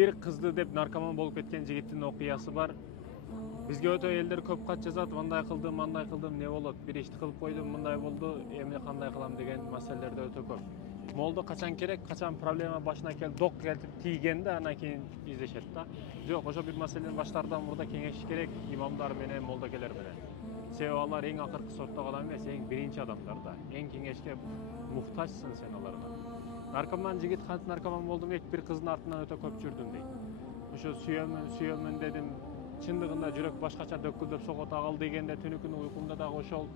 bir kızdı деп narkoman болып кеткен жигиттин окуясы бар. Бизге өтө элдер көп кат жазат, мындай кылдым, андай кылдым, не болот, бир ишти кылып койдум, мындай болду, эмне кандай кылам деген маселелер да өтө көп. Молдо качан керек, качан проблема башына келип, док келип тийгенде анан кийин издешет да. Жок, ошо бир маселени баштаардан мурда кеңешиш керек имамдар менен, молдокелер менен. Себеби алар эң акыркы сорттогу адам эмес, эң биринчи адамдар да. Эң кеңешке муктажсың сен аларга. Наркоман жигит кантип наркоман болдум дейт, бир кыздын артынан өтө көп жүрдүм дейт. Ошо сүйөмүн дедим, чындыгында жүрөк башкача дөккүлдөп согот агал дегенде түнү уйкумда дагы ошол.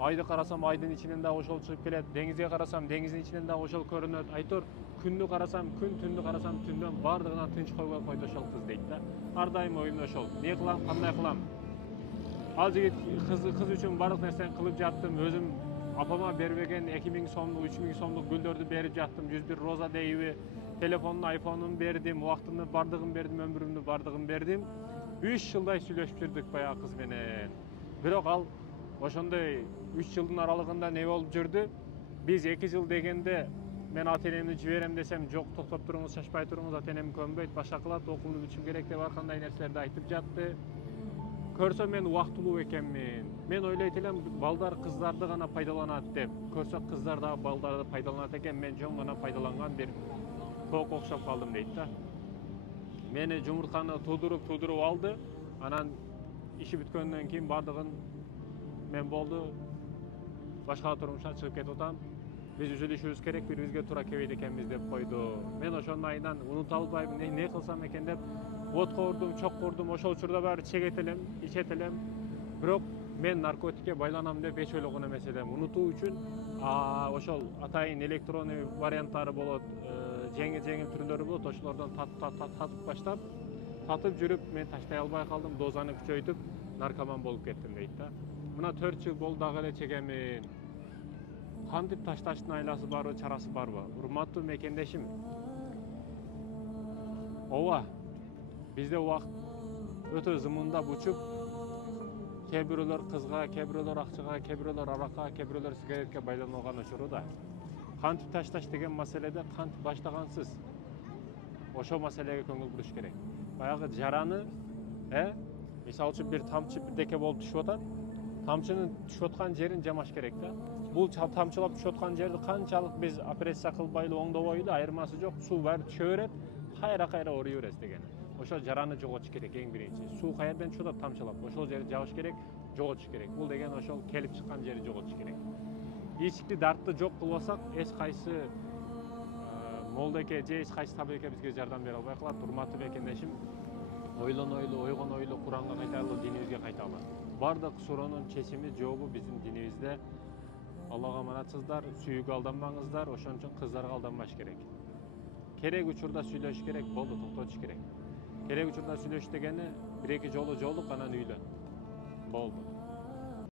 Айды карасам айдын ичинен дагы ошол чыгып келет, деңизге карасам деңиздин ичинен дагы ошол көрүнөт. Айтор күндү карасам күн, түндү карасам түндөн бардыгына тынч койбой койду ошол кыз дейт да. Ар дайым оюмда ошол. Не кылам, кандай кылам? Ал жигит кыз үчүн бардык нерсени кылып жаттым, өзүм апама бербеген 2000 сомдук, 3000 сомдук гүлдөрдү берип жаттым, 101 роза дейби, телефонун, айфонун бердим, убактымды бардыгын бердим, өмүрүмдү бардыгын бердим. 3 жылдай сүйлөшүп жүрдүк баягы кыз менен. Бирок ал ошондой 3 жылдын аралыгында не болуп жүрдү? Биз 2 жыл дегенде мен ата-энемди жиберем десем, жок, токтоп туруңуз, шашпай туруңуз, ата-энем көнбөйт, башка кылат, окуумду бүтүшүм керек деп ар кандай нерселерди айтып жатты. Көрсө мен убактылуу экенмин. Мен ойлойт элем балдар кыздарды гана пайдаланат деп. Көрсө кыздар да балдарды пайдаланат экен, мен жөн гана пайдаланган бир ток окшоп калдым дейт да. Мени жумуртканы туудуруп алды. Анан иши бүткөндөн кийин бардыгын мен болду. Башка турмушка чыгып кетип атам. Биз үзүлүшүбүз керек, бирибизге туура келбейт экенбиз деп койду. Мен ошондун айынан унута албайм, не кылсам экен деп водка урдум, чок урдум, ошол учурда баары чегет элем, ичет элем. Бирок мен наркотикке байланам деп эч ойлогон эмес элем. Унутуу үчүн ошол атайын электронный варианттары болот, жеңил түрлөрү болот, ошолордон татып баштап, татып жүрүп мен таштай албай калдым, дозаны күчөйтүп, наркоман болуп кеттим дейт да. Мына 4 жыл болду дагы эле чегемин. Кантип ташташтын айласы барбы, чарасы барбы? Урматтуу мекендешим. Ооба, бизде убакыт өтө зымындап учуп, кээ бирөөлөр кызга, кээ бирөөлөр акчага, кээ бирөөлөр аракка, кээ бирөөлөр сигаретке байланылган учурда. Кантип ташташ деген маселеде кантип баштагансыз? Ошол маселеге көңүл буруш керек. Баягы жараны, мисалы үчүн бир тамчы бирдеке болуп түшүп атат, тамчынын түшүп аткан жерин жамаш керек да. Бул тамчылап түшүп аткан жерди канчалык биз операция кылбайлы, оңдобойлу, айырмасы жок, суу баары түшө берет, кайра орой берет дегени. Ошол жараны жоготуш керек эң биринчи. Суу каерден түшүп атат тамчылап, ошол жерди жабыш керек, жоготуш керек. Бул деген ошол келип чыккан жерди жоготуш керек. Ички дартты жок кылбасак, эч кайсы молдеке же эч кайсы табеке бизге жардам бере албай калат. Урматтуу мекендешим, ойлонойлу, ойгонойлу, Куранга кайтайлы, динибизге кайталы. Бардык суроонун чечими, жообу биздин динибизде. Аллага аманатсыздар, сүйүүгө алданбаңыздар, ошон үчүн кыздарга алданбаш керек. Керек учурда сүйлөшүш керек, болду, токтотуш керек. Керек учурда сүйлөш дегени 1-2 жолу жолук, анан үйлөн. Болду.